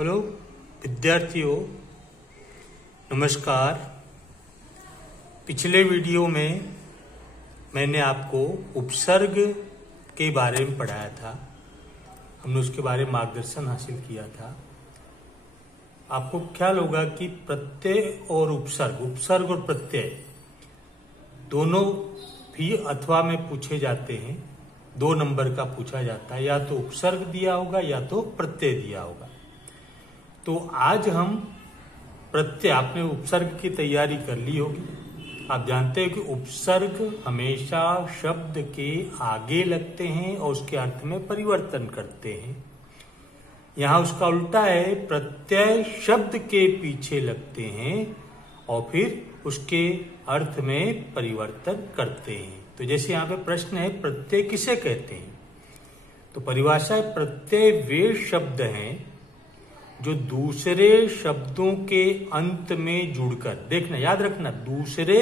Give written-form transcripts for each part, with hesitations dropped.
Hello विद्यार्थियों, नमस्कार। पिछले वीडियो में मैंने आपको उपसर्ग के बारे में पढ़ाया था। हमने उसके बारे में मार्गदर्शन हासिल किया था। आपको ख्याल होगा कि प्रत्यय और उपसर्ग और प्रत्यय दोनों भी अथवा में पूछे जाते हैं। 2 नंबर का पूछा जाता है, या तो उपसर्ग दिया होगा या तो प्रत्यय दिया होगा। तो आज हम प्रत्यय, आपने उपसर्ग की तैयारी कर ली होगी। आप जानते हैं कि उपसर्ग हमेशा शब्द के आगे लगते हैं और उसके अर्थ में परिवर्तन करते हैं। यहां उसका उल्टा है, प्रत्यय शब्द के पीछे लगते हैं और फिर उसके अर्थ में परिवर्तन करते हैं। तो जैसे यहाँ पे प्रश्न है, प्रत्यय किसे कहते हैं? तो परिभाषा है, प्रत्यय वे शब्द हैं जो दूसरे शब्दों के अंत में जुड़कर, देखना याद रखना, दूसरे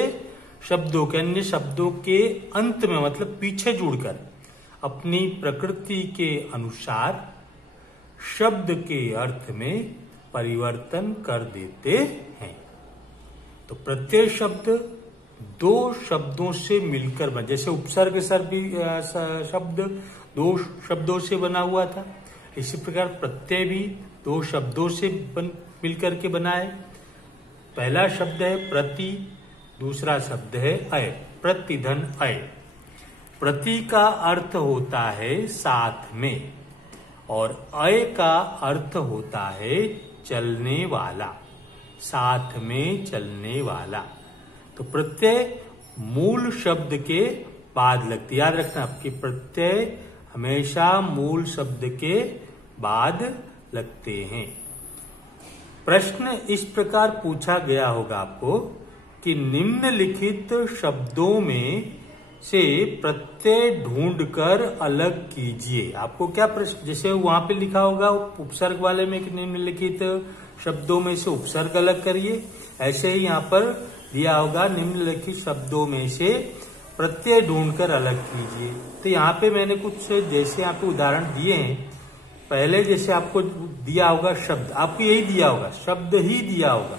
शब्दों के, अन्य शब्दों के अंत में मतलब पीछे जुड़कर अपनी प्रकृति के अनुसार शब्द के अर्थ में परिवर्तन कर देते हैं। तो प्रत्यय शब्द 2 शब्दों से मिलकर बना, जैसे उपसर्ग शब्द 2 शब्दों से बना हुआ था, इसी प्रकार प्रत्यय भी 2 शब्दों से मिलकर के बना है। पहला शब्द है प्रति, दूसरा शब्द है अय, प्रतिधन अय। प्रति का अर्थ होता है साथ में और अय का अर्थ होता है चलने वाला, साथ में चलने वाला। तो प्रत्यय मूल शब्द के बाद लगती, याद रखना आपकी, प्रत्यय हमेशा मूल शब्द के बाद लगते हैं। प्रश्न इस प्रकार पूछा गया होगा आपको कि निम्नलिखित शब्दों में से प्रत्यय ढूंढकर अलग कीजिए। आपको क्या प्रश्न, जैसे वहां पे लिखा होगा उपसर्ग वाले में कि निम्नलिखित शब्दों में से उपसर्ग अलग करिए, ऐसे ही यहाँ पर दिया होगा निम्नलिखित शब्दों में से प्रत्यय ढूंढकर अलग कीजिए। तो यहाँ पे मैंने कुछ जैसे यहाँ पे उदाहरण दिए हैं। पहले जैसे आपको दिया होगा शब्द, आपको यही दिया होगा, शब्द ही दिया होगा।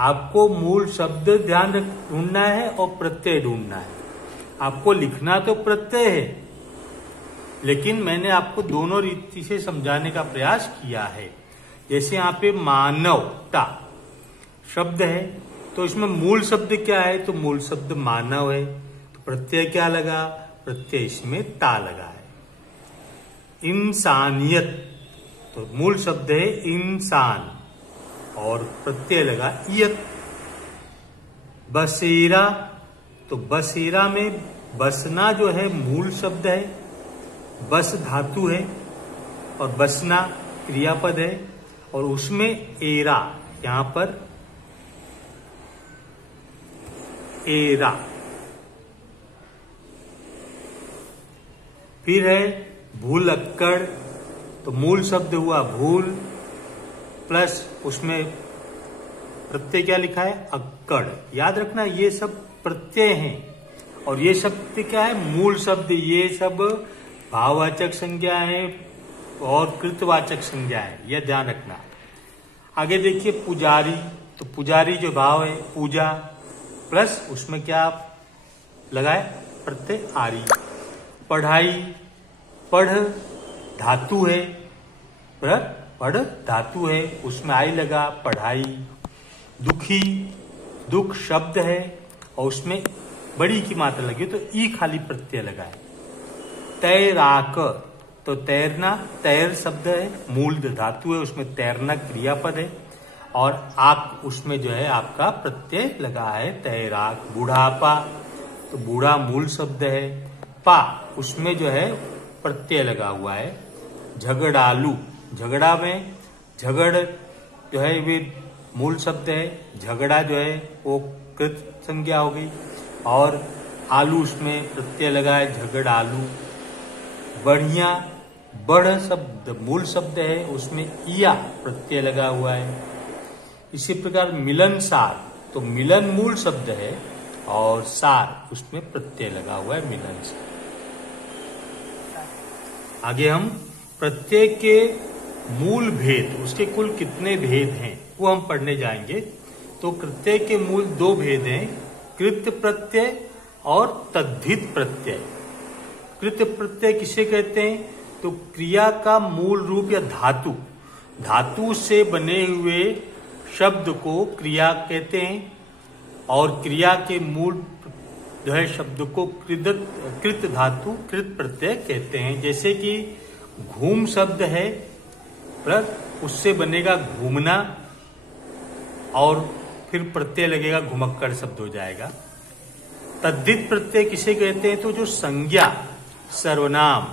आपको मूल शब्द ध्यान ढूंढना है और प्रत्यय ढूंढना है। आपको लिखना तो प्रत्यय है, लेकिन मैंने आपको दोनों रीति से समझाने का प्रयास किया है। जैसे यहाँ पे मानवता शब्द है, तो इसमें मूल शब्द क्या है? तो मूल शब्द मानव है, तो प्रत्यय क्या लगा? प्रत्यय इसमें ता लगा है। इंसानियत, तो मूल शब्द है इंसान और प्रत्यय लगा इयत। बसेरा, तो बसेरा में बसना जो है मूल शब्द है, बस धातु है और बसना क्रियापद है, और उसमें एरा, यहां पर एरा। फिर है भूलक्कड़, तो मूल शब्द हुआ भूल प्लस उसमें प्रत्यय क्या लिखा है? अक्कड़। याद रखना ये सब प्रत्यय हैं और ये शब्द क्या है? मूल शब्द। ये सब भाववाचक संज्ञा है और कृतवाचक संज्ञा है, यह ध्यान रखना। आगे देखिए पुजारी, तो पुजारी जो भाव है पूजा प्लस उसमें क्या लगाए? प्रत्यय आरी। पढ़ाई, पढ़ धातु है, पढ़ धातु है, उसमें आई लगा पढ़ाई। दुखी, दुख शब्द है और उसमें बड़ी की मात्रा लगी तो ई खाली प्रत्यय लगा है। तैराक, तो तैरना, तैर शब्द है, मूल धातु है, उसमें तैरना क्रियापद है और आक उसमें जो है आपका प्रत्यय लगा है तैराक। बुढ़ापा, तो बूढ़ा मूल शब्द है, पा उसमें जो है प्रत्यय लगा हुआ है। झगड़ालू, झगड़ा में झगड़ जो है वे मूल शब्द है, झगड़ा जो है वो कृत संज्ञा हो गई और आलू उसमें प्रत्यय लगा है, झगड़ालू। बढ़िया, बढ़ शब्द मूल शब्द है, उसमें इया प्रत्यय लगा हुआ है। इसी प्रकार मिलनसार, तो मिलन मूल शब्द है और सार उसमें प्रत्यय लगा हुआ है, मिलनसार। आगे हम प्रत्यय के मूल भेद, उसके कुल कितने भेद हैं वो हम पढ़ने जाएंगे। तो कृत्य के मूल 2 भेद हैं, कृत प्रत्यय और तद्धित प्रत्यय। कृत प्रत्यय किसे कहते हैं? तो क्रिया का मूल रूप या धातु से बने हुए शब्द को क्रिया कहते हैं, और क्रिया के मूल जो है शब्द को कृत धातु कृत प्रत्यय कहते हैं। जैसे कि घूम शब्द है, उससे बनेगा घूमना, और फिर प्रत्यय लगेगा घुमक्कड़ शब्द हो जाएगा। तद्धित प्रत्यय किसे कहते हैं? तो जो संज्ञा, सर्वनाम,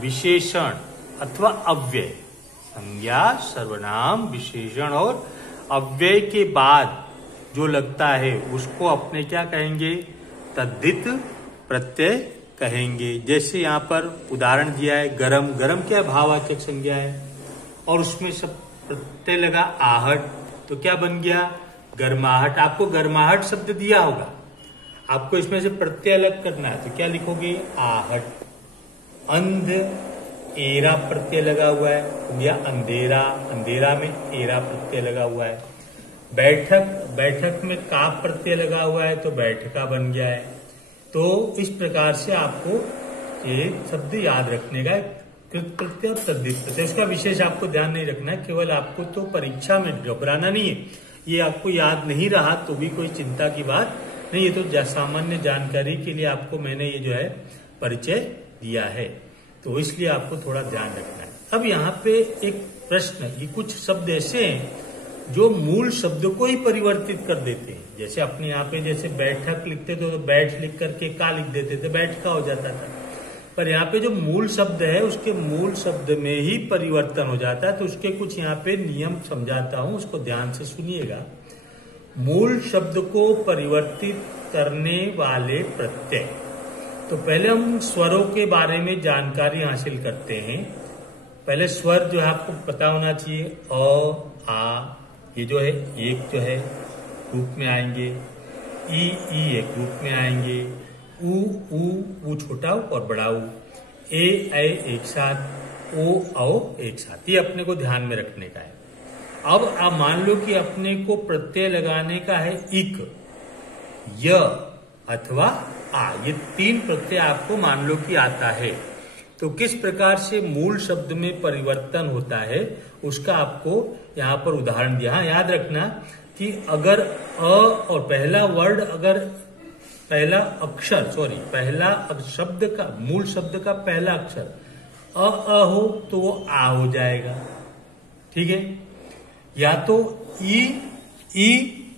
विशेषण अथवा अव्यय, संज्ञा, सर्वनाम, विशेषण और अव्यय के बाद जो लगता है उसको अपने क्या कहेंगे? तद्धित प्रत्यय कहेंगे। जैसे यहाँ पर उदाहरण दिया है, गरम। गरम क्या भाववाचक संज्ञा है, और उसमें सब प्रत्यय लगा आहट, तो क्या बन गया? गर्माहट। आपको गर्माहट शब्द दिया होगा, आपको इसमें से प्रत्यय अलग करना है, तो क्या लिखोगे? आहट। अंध, एरा प्रत्यय लगा हुआ है, तो यह अंधेरा। अंधेरा में एरा प्रत्यय लगा हुआ है। बैठक, बैठक में का प्रत्यय लगा हुआ है, तो बैठका बन गया है। तो इस प्रकार से आपको ये शब्द याद रखने का, कृत प्रत्यय और तद्धित प्रत्यय। उसका विशेष आपको ध्यान नहीं रखना है, केवल आपको तो परीक्षा में घबराना नहीं है। ये आपको याद नहीं रहा तो भी कोई चिंता की बात नहीं, ये तो सामान्य जानकारी के लिए आपको मैंने ये जो है परिचय दिया है, तो इसलिए आपको थोड़ा ध्यान रखना है। अब यहाँ पे एक प्रश्न, ये कुछ शब्द ऐसे हैं जो मूल शब्द को ही परिवर्तित कर देते हैं। जैसे अपने यहाँ पे जैसे बैठक लिखते थे तो बैठ लिख करके का लिख देते थे, बैठका हो जाता था। पर यहाँ पे जो मूल शब्द है उसके मूल शब्द में ही परिवर्तन हो जाता है। तो उसके कुछ यहाँ पे नियम समझाता हूं, उसको ध्यान से सुनिएगा। मूल शब्द को परिवर्तित करने वाले प्रत्यय, तो पहले हम स्वरों के बारे में जानकारी हासिल करते हैं। पहले स्वर जो है आपको पता होना चाहिए, अ, आ, ये जो है एक जो है रूप में आएंगे, ई एक रूप में आएंगे, ऊ छोटा ऊ और बड़ा ऊ, ए एक साथ, ओ एक साथ। ये अपने को ध्यान में रखने का है। अब आप मान लो कि अपने को प्रत्यय लगाने का है इक, य अथवा आ, ये 3 प्रत्यय आपको मान लो कि आता है। तो किस प्रकार से मूल शब्द में परिवर्तन होता है उसका आपको यहाँ पर उदाहरण दिया। हाँ, याद रखना कि अगर अ और पहला वर्ड, अगर पहला अक्षर, पहला शब्द का, मूल शब्द का पहला अक्षर अ हो तो वो आ हो जाएगा, ठीक है। या तो ई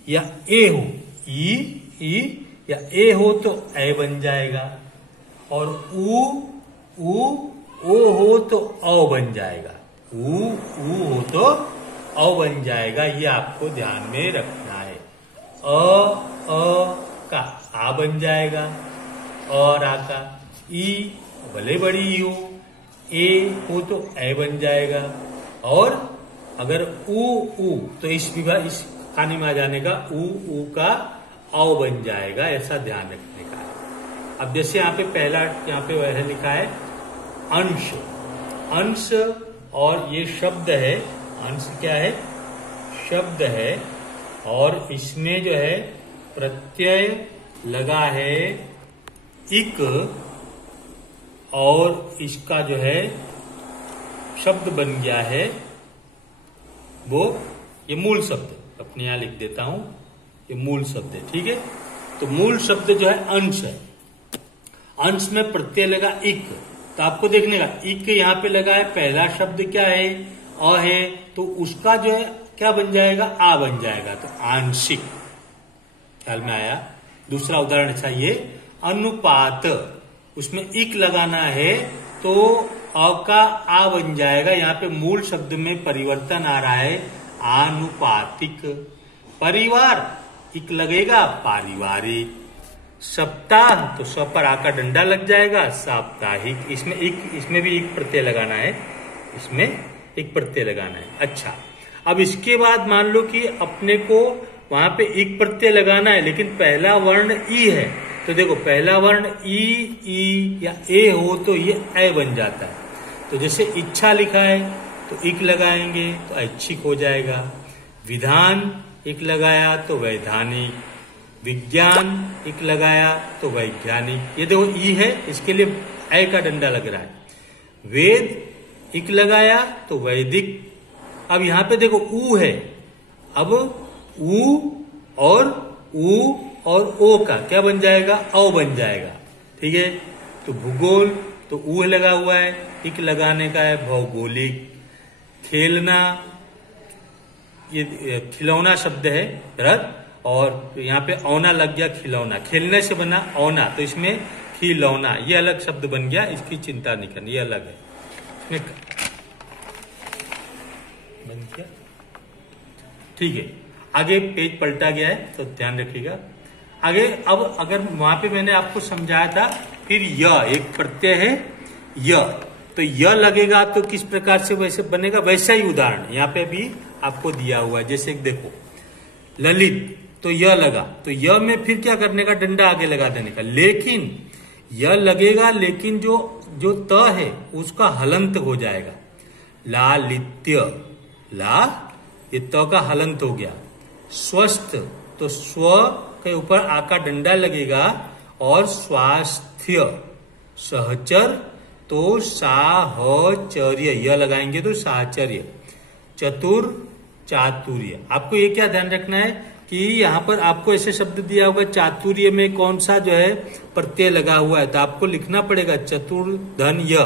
या ए हो, ई या ए हो तो ए बन जाएगा, और ओ हो तो औ बन जाएगा, ऊ हो तो औ बन जाएगा। ये आपको ध्यान में रखना है। अ का आ बन जाएगा, और आ का ई भले बड़ी ई हो, ए हो तो ए बन जाएगा, और अगर ऊ तो इस खाने में आ जाने का ऊ का औ बन जाएगा। ऐसा ध्यान रखने का है। अब जैसे यहाँ पे पहला, यहाँ पे वह लिखा है अंश, अंश, और ये शब्द है, अंश क्या है? शब्द है, और इसमें जो है प्रत्यय लगा है इक, और इसका जो है शब्द बन गया है वो, ये मूल शब्द अपने यहां लिख देता हूं, ये मूल शब्द है, ठीक है। तो मूल शब्द जो है अंश है, अंश में प्रत्यय लगा इक, तो आपको देखने का इक यहाँ पे लगा है, पहला शब्द क्या है? अ है, तो उसका जो है क्या बन जाएगा? आ बन जाएगा, तो आंशिक। ख्याल में आया? दूसरा उदाहरण चाहिए, अनुपात, उसमें इक लगाना है तो अ का आ बन जाएगा। यहाँ पे मूल शब्द में परिवर्तन आ रहा है, आनुपातिक। परिवार, इक लगेगा, पारिवारिक। सप्ताह, तो स पर आ का डंडा लग जाएगा, साप्ताहिक। इसमें भी एक प्रत्यय लगाना है, इसमें एक प्रत्यय लगाना है। अच्छा, अब इसके बाद मान लो कि अपने को वहां पे एक प्रत्यय लगाना है, लेकिन पहला वर्ण ई है, तो देखो पहला वर्ण ई या ए हो तो ये ए बन जाता है। तो जैसे इच्छा लिखा है तो इक लगाएंगे तो ऐच्छिक हो जाएगा। विधान इक लगाया तो वैधानिक, विज्ञान इक लगाया तो वैज्ञानिक। ये देखो ई है, इसके लिए ऐ का डंडा लग रहा है। वेद इक लगाया तो वैदिक। अब यहां पे देखो ऊ है, अब ऊ और ओ का क्या बन जाएगा, औ बन जाएगा। ठीक है, तो भूगोल तो ऊ लगा हुआ है, इक लगाने का है भौगोलिक। खेलना, ये खिलौना शब्द है रथ, और यहाँ पे औना लग गया खिलौना, खेलने से बना औना, तो इसमें खिलौना ये अलग शब्द बन गया, इसकी चिंता नहीं करनी, ये अलग है। बन गया, ठीक है। आगे पेज पलटा गया है तो ध्यान रखिएगा। आगे अब अगर वहां पे मैंने आपको समझाया था, फिर य एक प्रत्यय है य, तो य लगेगा तो किस प्रकार से वैसे बनेगा, वैसा ही उदाहरण यहाँ पे भी आपको दिया हुआ है। जैसे देखो ललित, तो य लगा, तो य में फिर क्या करने का, डंडा आगे लगा देने का। लेकिन य लगेगा, लेकिन जो त है उसका हलंत हो जाएगा। लालित्य, ला ये त का हलंत हो गया। स्वस्थ, तो स्व के ऊपर आ का डंडा लगेगा, और स्वास्थ्य, सहचर तो साहचर्य, यह लगाएंगे तो साहचर्य। चतुर, चातुर्य। आपको ये क्या ध्यान रखना है कि यहां पर आपको ऐसे शब्द दिया होगा, चातुर्य में कौन सा जो है प्रत्यय लगा हुआ है, तो आपको लिखना पड़ेगा चतुर धन य,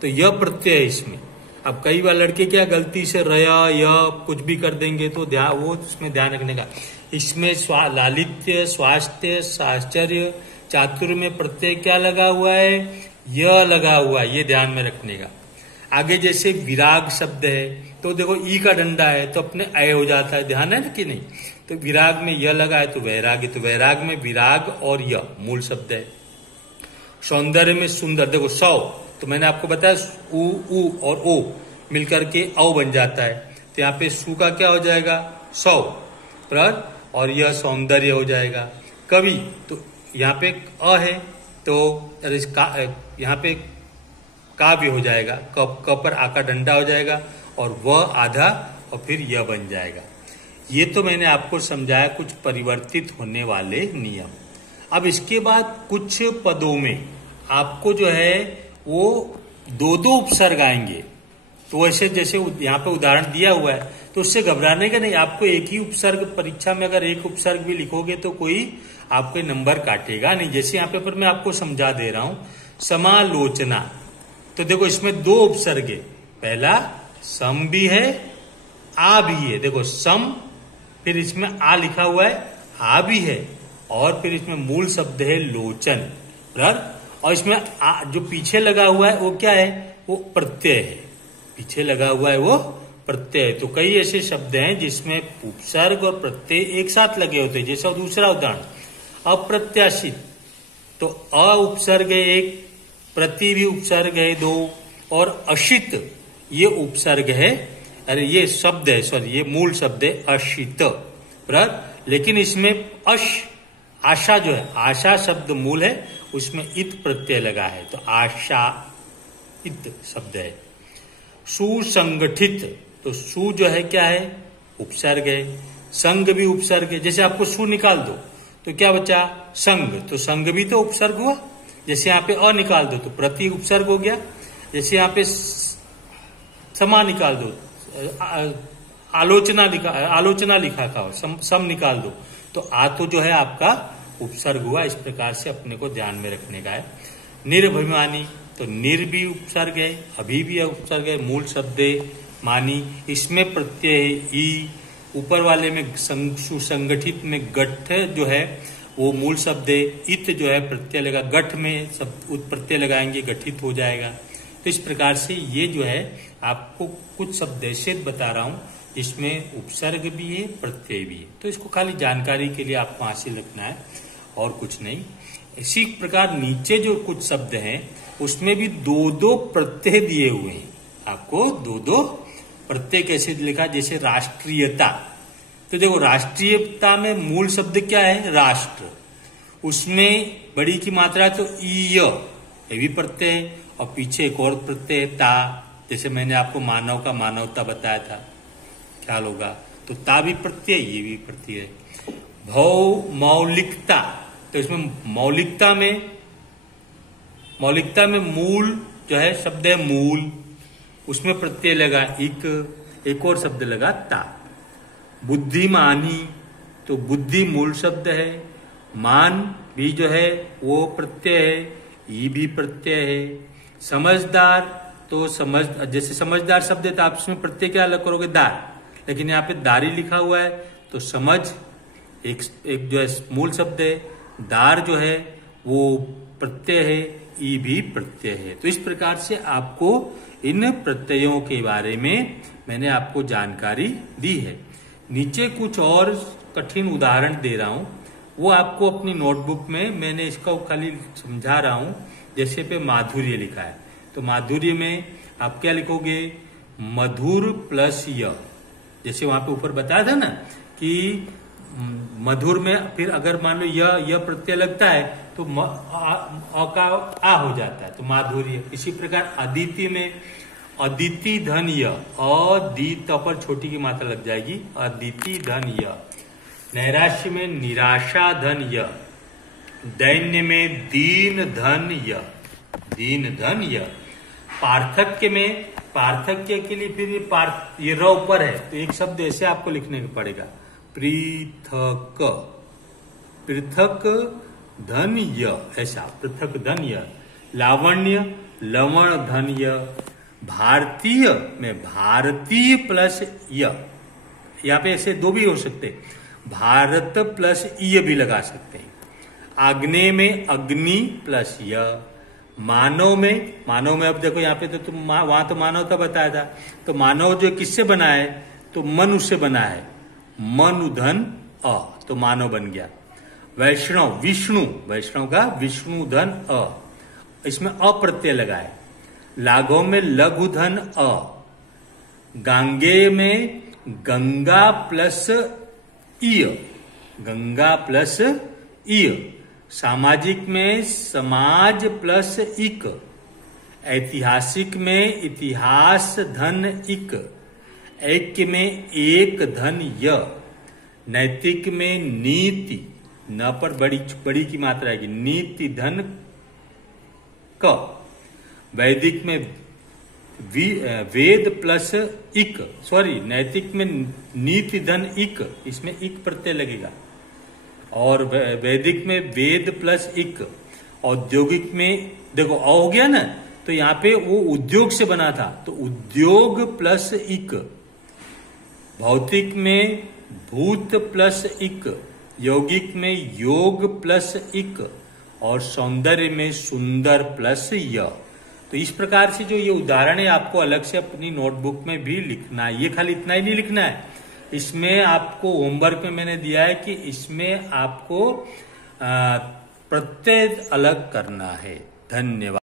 तो यह प्रत्यय है इसमें। अब कई बार लड़के क्या गलती से रया य कुछ भी कर देंगे, तो वो इसमें ध्यान रखने का। इसमें लालित्य, स्वास्थ्य, साहचर्य, चातुर्य में प्रत्यय क्या लगा हुआ है, य लगा हुआ है, ये ध्यान में रखने का। आगे जैसे विराग शब्द है, तो देखो ई का डंडा है तो अपने अय हो जाता है, ध्यान है कि नहीं। तो विराग में य लगा है तो वैराग्य, तो वैराग में विराग और य मूल शब्द है। सौंदर्य में सुंदर, देखो सौ, तो मैंने आपको बताया उ और ओ मिलकर के औ बन जाता है, तो यहाँ पे सु का क्या हो जाएगा, सौ पर, और यह सौंदर्य हो जाएगा। कवि, तो यहाँ पे अ है तो यहाँ पे काव्य हो जाएगा, क पर आ का डंडा हो जाएगा, और व आधा, और फिर यह बन जाएगा। ये तो मैंने आपको समझाया कुछ परिवर्तित होने वाले नियम। अब इसके बाद कुछ पदों में आपको जो है वो दो दो उपसर्ग आएंगे, तो ऐसे जैसे यहाँ पे उदाहरण दिया हुआ है, तो उससे घबराने का नहीं। आपको एक ही उपसर्ग, परीक्षा में अगर एक उपसर्ग भी लिखोगे तो कोई आपके नंबर काटेगा नहीं। जैसे यहाँ पे पर मैं आपको समझा दे रहा हूं, समालोचना, तो देखो इसमें दो उपसर्ग है, पहला सम भी है आ भी है। देखो सम, फिर इसमें आ लिखा हुआ है, आ भी है, और फिर इसमें मूल शब्द है लोचन, और इसमें जो पीछे लगा हुआ है वो क्या है, वो प्रत्यय है, पीछे लगा हुआ है वो प्रत्यय है। तो कई ऐसे शब्द हैं जिसमें उपसर्ग और प्रत्यय एक साथ लगे होते हैं। जैसा दूसरा उदाहरण अप्रत्याशित, तो अ उपसर्ग है एक, प्रति भी उपसर्ग है दो, और अशित ये उपसर्ग है, अरे ये शब्द है, सॉरी ये मूल शब्द है अशित, लेकिन इसमें आशा जो है, आशा शब्द मूल है, उसमें इत प्रत्यय लगा है, तो आशा इत शब्द है। सुसंगठित, तो सु जो है क्या है, उपसर्ग है, संग भी उपसर्ग है। जैसे आपको सु निकाल दो तो क्या बचा, संग, तो संग भी तो उपसर्ग हुआ। जैसे यहाँ पे अ निकाल दो तो प्रति उपसर्ग हो गया। जैसे यहाँ पे समा निकाल दो, आलोचना लिखा था, सम निकाल दो तो आ तो जो है आपका उपसर्ग हुआ। इस प्रकार से अपने को ध्यान में रखने का है। निर्भिमानी, तो निर भी उपसर्ग है, अभी भी उपसर्ग है, मूल शब्द है मानी, इसमें प्रत्यय है ई, ऊपर वाले में सुसंगठित में गठ जो है वो मूल शब्द है, इत जो है प्रत्यय लगा, गठ में सब प्रत्यय लगाएंगे गठित हो जाएगा। तो इस प्रकार से ये जो है आपको कुछ शब्द ऐसे बता रहा हूं इसमें उपसर्ग भी है प्रत्यय भी है, तो इसको खाली जानकारी के लिए आपको हासिल रखना है और कुछ नहीं। इसी प्रकार नीचे जो कुछ शब्द हैं उसमें भी दो दो प्रत्यय दिए हुए हैं, आपको दो दो प्रत्यय कैसे लिखा, जैसे राष्ट्रीयता, तो देखो राष्ट्रीयता में मूल शब्द क्या है, राष्ट्र, उसमें बड़ी की मात्रा तो ई, ये भी प्रत्यय, और पीछे एक और प्रत्यय ता, जैसे मैंने आपको मानव का मानवता बताया था, ख्याल होगा। तो ता भी प्रत्यय, ये भी प्रत्यय है। भौ मौलिकता, तो इसमें मौलिकता में मूल जो है शब्द है मूल, उसमें प्रत्यय लगा एक और शब्द लगा ता। बुद्धिमानी, तो बुद्धि मूल शब्द है, मान भी जो है वो प्रत्यय है, ई भी प्रत्यय है। समझदार, तो जैसे समझदार शब्द है तो आप इसमें प्रत्यय क्या अलग करोगे, दार, लेकिन यहाँ पे दारी लिखा हुआ है तो समझ एक जो है मूल शब्द है, दार जो है वो प्रत्यय है, ई भी प्रत्यय है। तो इस प्रकार से आपको इन प्रत्ययों के बारे में मैंने आपको जानकारी दी है। नीचे कुछ और कठिन उदाहरण दे रहा हूं, वो आपको अपनी नोटबुक में मैंने इसका खाली समझा रहा हूं। जैसे पे माधुर्य लिखा है, तो माधुर्य में आप क्या लिखोगे, मधुर प्लस य। जैसे वहां पे ऊपर बताया था ना कि मधुर में फिर अगर मान लो य प्रत्यय लगता है तो अ का आ हो जाता है, तो माधुर्य। इसी प्रकार अदिति में अदिति धन य, अदित पर छोटी की मात्रा लग जाएगी, अदिति धन य। नैराश्य में निराशा धन य। दैन्य में दीन धन य, दीन धन य। पार्थक्य में, पार्थक्य के लिए फिर ये र ऊपर है तो एक शब्द ऐसे आपको लिखने को पड़ेगा, पृथक, पृथक धन य, ऐसा पृथक धन य। लावण्य लवण धन य। भारतीय में भारतीय प्लस य, यहाँ पे ऐसे दो भी हो सकते, भारत प्लस य भी लगा सकते हैं। आग्नेय में अग्नि प्लस य। मानव में अब देखो यहाँ पे तो वहां तो मानव था बताया था, तो मानव जो किससे बना है, तो मनु से बना है, मनु धन अ, तो मानव बन गया। वैष्णव विष्णु, वैष्णव का विष्णु धन अ, इसमें अप्रत्यय लगा है। लाघव में लघु धन अ। गांगेय में गंगा प्लस ईय, गंगा प्लस ईय। सामाजिक में समाज प्लस इक। ऐतिहासिक में इतिहास धन इक। ऐक्य में एक धन य। नैतिक में नीति, न पर बड़ी की मात्रा आएगी, नीति धन क। वैदिक में वेद प्लस इक, सॉरी नैतिक में नीति धन इक, इसमें इक प्रत्यय लगेगा। और वैदिक में वेद प्लस इक। औद्योगिक में देखो अ हो गया ना, तो यहाँ पे वो उद्योग से बना था तो उद्योग प्लस इक। भौतिक में भूत प्लस इक। यौगिक में योग प्लस इक। और सौंदर्य में सुंदर प्लस य। तो इस प्रकार से जो ये उदाहरण है आपको अलग से अपनी नोटबुक में भी लिखना है। ये खाली इतना ही नहीं लिखना है, इसमें आपको होमवर्क में मैंने दिया है कि इसमें आपको प्रत्यय अलग करना है। धन्यवाद।